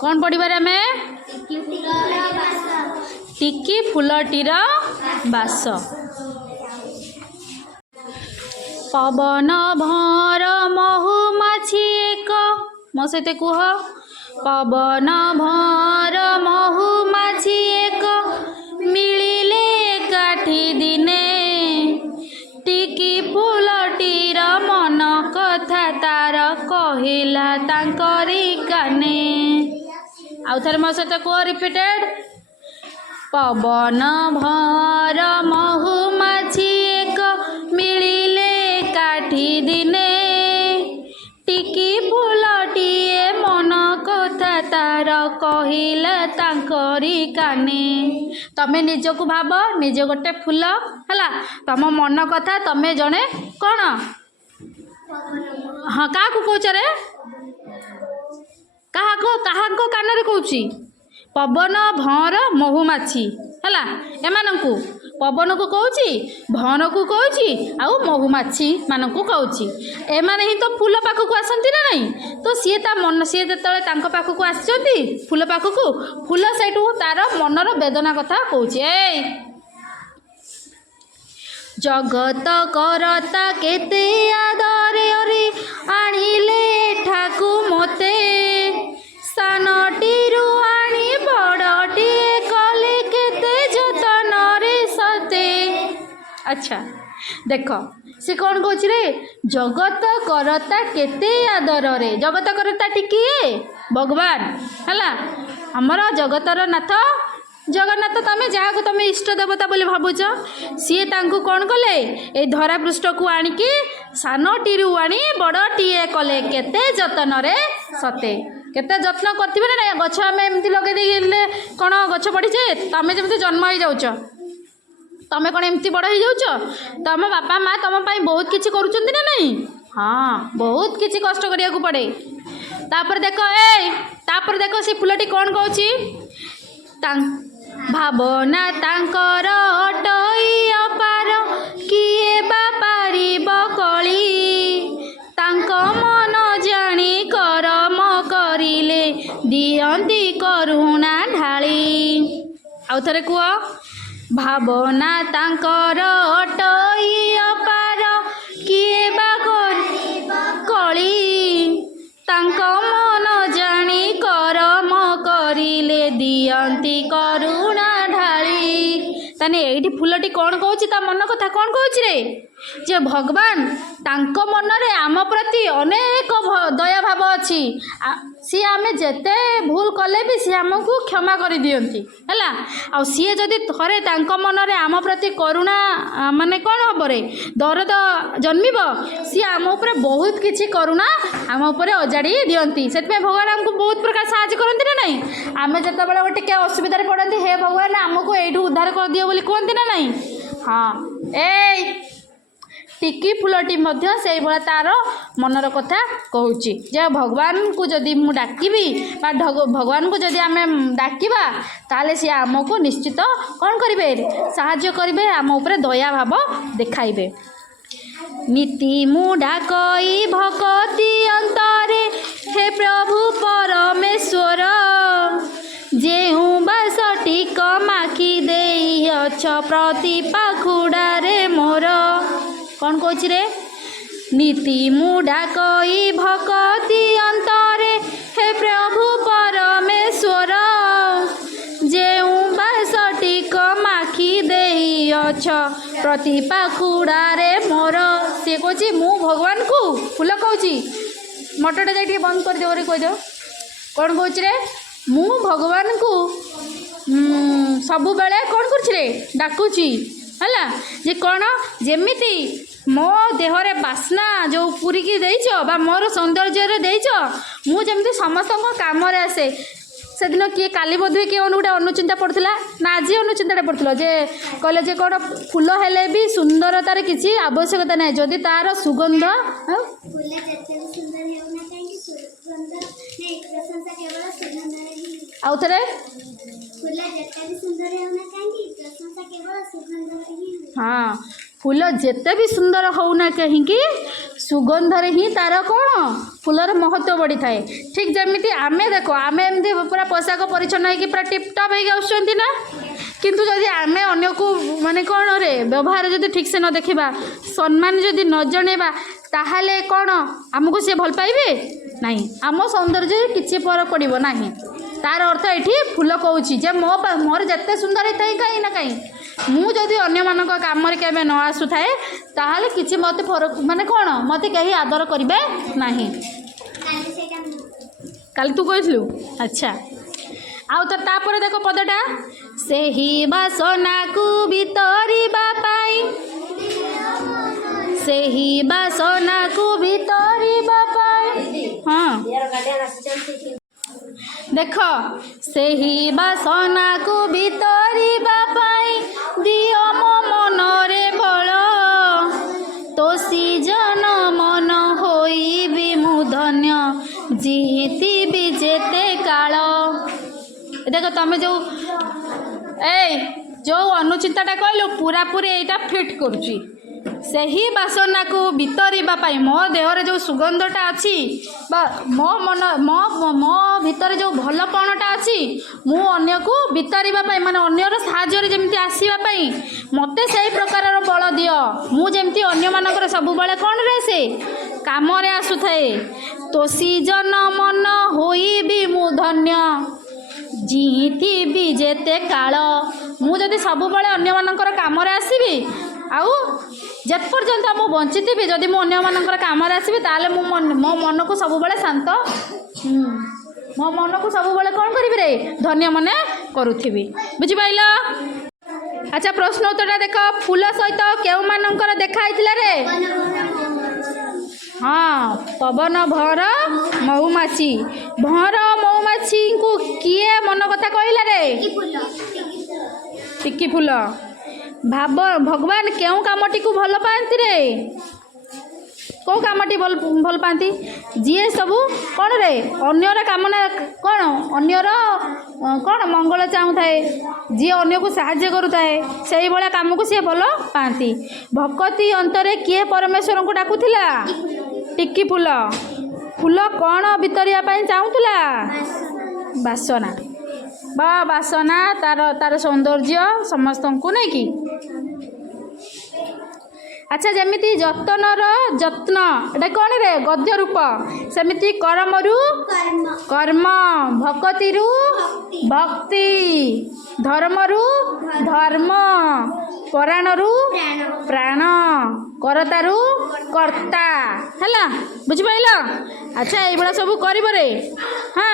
कौन पढ़िबार आमे टिकी फुलटीर बास। पवन भर महुमाछी एक मो सहित कुह पवन भर महुमाछी एक मिलिले एकाठी दिने टिकी फुलटीर मन कथा तार कहिला तांकरी काने। आउ थरे मो सहित कुह रिपीटेड पवन भर महुमाछी एक मिलिले एकाठी दिने टिकी फुलटीए मन कथा तार कहिला तांकरी काने। तमे निजको भाव निज गोटे फूल है तम मन कथा तमे जड़े कौन हाँ क्या कौच रे क्या कान कौची पवन भर महुमाछी है एमानू पवन को कौची भर को कौची आउ महुमाछी मान को कौची एमाने ही तो फूल पाखक आसती ना नहीं तो सी मन सी जो पाखक आसती फूल पाखक फूल से तार मनर वेदना कथा कौची ए जगत करता केते आदरे अरे आनिले ठाकु मते सानटीरु आनी बड़टी कले केते जतन रे सते। अच्छा देख से कौन कौच रे जगत करता केते आदर रे जगत करता टिकिए भगवान है आमर जगतर नाथ जगन्नाथ तमें जहाँ को तुम इष्ट देवता बोली भावुच सी कौन कले ए धरा पृष्ठ को आणिकी सानटी आनी बड़टीए कले केते जतन रे सते केते जत्न करथिबे ना गछ आम एमती लगे देले कौन गछ बढ़ीचे तमें जमी जन्म हो जाऊच तमें कौन एमती बड़ हो जाऊच तुम बापा माँ तुम बहुत किसी करुँच ना नहीं हाँ बहुत किसी कष्ट करिया को पड़े तापर देख देख से फूलटी कौन कहूँ भावना तांकर अटई अपार किए बा पारिब कली तांक मन जानी करम करिले दियंती करुणा ढाली। आउ थरे कुह भावना तांकर अटई अपार किए बा कली तांक मन जानी करम करिले दियंती करुणा ढाली। ताने एठी फूलटी कौन कहूँ ता मन कथा कौन कहूँ रे जे भगवान तांको मन रे आम प्रति अनेक दया भाव अच्छी सी आमे जेते भूल कले भी सी आमको क्षमा कर दियंती है आ सी जदि थरे तांको मन रे आम प्रति करुणा माने कौन हम रे दरद जन्मिब सी आम उपर बहुत किछि करुणा आम उपर अजाड़ी दियंती से भगवान आमको बहुत प्रकार साहाय्य करती ना नहीं आमे जेतेबेले गोटे के असुविधा पड़ती हे भगवान आमको एठू उद्धार कर दियो बोली कहते ना नहीं हाँ ए टिकी फूलटी मध्य से भाया तार मनर कथा कहूँ जे भगवान को जदि मु डाकिबी बा भगवान को जदि आमे डाकिबा ताले सी आमको निश्चित कौन करिवे साहाय्य करिवे आम उपरे दया भाव देखाइबे। नीति मु डाकई भक्ति अंतरे हे प्रभु परमेश्वर जेहू बास टिक माखी देई अछ प्रति पाखुड़ारे मोर कौन कौच रे नीति मु डाकई भक्ति अंतरे हे प्रभु परमेश्वर जेऊ बास टिक माखी देई अछ प्रति पाखुड़ारे मोर सी कौची मु भगवान को फूल कौची मटटा जाए बंद कर दे कहीद कौन कौच रे मु भगवान को सबु बेले कौन कर डाकुची है जे कौन जेमिति मो देहरे बास्ना जो पूरी की देइछ बा मोर सौंदर्य देइछ मु जेमिति समस्त काम आसे से दिन किए काली बोधे किए गोटे अनुचिंता पड़ता ना आज अनुचिंता पड़ता जे कहले जे कौन फूल हेले भी सुंदरतार किसी आवश्यकता ना जदि तार सुगंध आउ थे हाँ फूल जेते भी सुंदर होना कहीं ସୁଗନ୍ଧରେ ହିଁ ତାର କ'ଣ ଫୁଲର ମହତ୍ଵ ବଢ଼ିଥାଏ। ଠିକ୍ ଯେମିତି ଆମେ ଦେଖ ଆମେ ଏମିତି ପୁରା ପୋଷାକ ପରିଚ୍ଛନ୍ନ ହେଇକି ପୁରା ଟିପଟପ୍ ହେଇକି ଆସୁଛନ୍ତି ନା, କିନ୍ତୁ ଯଦି ଆମେ ଅନ୍ୟକୁ ମାନେ କ'ଣରେ ବ୍ୟବହାର ଯଦି ଠିକ୍ସେ ନ ଦେଖିବା, ସମ୍ମାନ ଯଦି ନ ଜଣେଇବା, ତାହେଲେ କ'ଣ ଆମକୁ ସେ ଭଲ ପାଇବେ ନାହିଁ, ଆମ ସୌନ୍ଦର୍ଯ୍ୟରେ କିଛି ଫରକ ପଡ଼ିବ ନାହିଁ। ତାର ଅର୍ଥ ଏଠି ଫୁଲ କହୁଛି ଯେ ମୋର ଯେତେ ସୁନ୍ଦର ହେଇଥାଏ କାହିଁ ନା କାହିଁ, ମୁଁ ଯଦି ଅନ୍ୟମାନଙ୍କ କାମରେ କେବେ ନ ଆସୁଥାଏ ତାହେଲେ କିଛି ମୋତେ ଫରକ ମାନେ କ'ଣ ମୋତେ କେହି ଆଦର କରିବେ ନାହିଁ। କାଲି ତୁ କହିଥିଲୁ ଆଚ୍ଛା। ଆଉ ତାପରେ ଦେଖ ପଦଟା, ସେହି ବାସନାକୁ ଭିତରିବା ପାଇଁ, ସେହି ବାସନାକୁ ଭିତରିବା ପାଇଁ, ହଁ ଦେଖ, ସେହି ବାସନାକୁ ଭିତରିବା ପାଇଁ ଦିଅ ମୋ ମନରେ ବଳ, ତୋଷି ଜନ ମନ ହୋଇବି ମୁଁ ଧନ୍ୟ, ଜିତିବି ଯେତେ କାଳ। ଦେଖ ତମେ ଯେଉଁ ଅନୁଚିତଟା କହିଲୁ ପୁରାପୁରି ଏଇଟା ଫିଟ୍ କରୁଛି। ସେହି ବାସନାକୁ ଭିତରିବା ପାଇଁ, ମୋ ଦେହରେ ଯେଉଁ ସୁଗନ୍ଧଟା ଅଛି ବା ମୋ ଭିତରେ ଯେଉଁ ଭଲପଣଟା ଅଛି, ମୁଁ ଅନ୍ୟକୁ ଭିତରିବା ପାଇଁ ମାନେ ଅନ୍ୟର ସାହାଯ୍ୟରେ ଯେମିତି ଆସିବା ପାଇଁ ମୋତେ ସେଇ ପ୍ରକାରର ବଳ ଦିଅ, ମୁଁ ଯେମିତି ଅନ୍ୟମାନଙ୍କର ସବୁବେଳେ କ'ଣରେ ଆସେ କାମରେ ଆସୁଥାଏ। ତୋଷି ଜନ ମନ ହୋଇବି ମୁଁ ଧନ୍ୟ, ଜିତିବି ଯେତେ କାଳ। ମୁଁ ଯଦି ସବୁବେଳେ ଅନ୍ୟମାନଙ୍କର କାମରେ ଆସିବି, ଆଉ ଯେପର୍ଯ୍ୟନ୍ତ ମୁଁ ବଞ୍ଚିଥିବି ଯଦି ମୁଁ ଅନ୍ୟମାନଙ୍କର କାମରେ ଆସିବି, ତାହେଲେ ମୁଁ ମୋ ମନକୁ ସବୁବେଳେ ଶାନ୍ତ, ମୋ ମନକୁ ସବୁବେଳେ କ'ଣ କରିବି ରେ ଧନ୍ୟ ମନେ କରୁଥିବି। ବୁଝିପାରିଲ? ଆଚ୍ଛା ପ୍ରଶ୍ନ ଉତ୍ତରଟା ଦେଖ, ଫୁଲ ସହିତ କେଉଁମାନଙ୍କର ଦେଖା ହେଇଥିଲା ରେ? ହଁ, ପବନ, ଭଁର, ମହୁମାଛି। ଭଁର ମହୁମାଛିଙ୍କୁ କିଏ ମନ କଥା କହିଲା ରେ? ଟିକି ଫୁଲ। ଭଗବାନ କେଉଁ କାମଟିକୁ ଭଲ ପାଆନ୍ତି ରେ? କେଉଁ କାମଟି ଭଲ ପାଆନ୍ତି? ଯିଏ ସବୁ କ'ଣ ରେ ଅନ୍ୟର କାମନା କ'ଣ ଅନ୍ୟର କ'ଣ ମଙ୍ଗଳ ଚାହୁଁଥାଏ, ଯିଏ ଅନ୍ୟକୁ ସାହାଯ୍ୟ କରୁଥାଏ, ସେଇଭଳିଆ କାମକୁ ସିଏ ଭଲ ପାଆନ୍ତି। ଭକତି ଅନ୍ତରେ କିଏ ପରମେଶ୍ୱରଙ୍କୁ ଡାକୁଥିଲା? ଟିକି ଫୁଲ। ଫୁଲ କ'ଣ ଭିତରିବା ପାଇଁ ଚାହୁଁଥିଲା? ବାସନା ବା ବାସନା, ତାର ସୌନ୍ଦର୍ଯ୍ୟ ସମସ୍ତଙ୍କୁ ନେଇକି। ଆଚ୍ଛା ଯେମିତି ଯତ୍ନର ଯତ୍ନ, ଏଇଟା କ'ଣ ରେ ଗଦ୍ୟ ରୂପ, ସେମିତି କରମରୁ କର୍ମ, ଭକତିରୁ ଭକ୍ତି, ଧର୍ମରୁ ଧର୍ମ, ପରାଣରୁ ପ୍ରାଣ, କରତାରୁ କର୍ତ୍ତା। ହେଲା, ବୁଝିପାରିଲ? ଆଚ୍ଛା ଏଇଭଳିଆ ସବୁ କରିବରେ। ହଁ।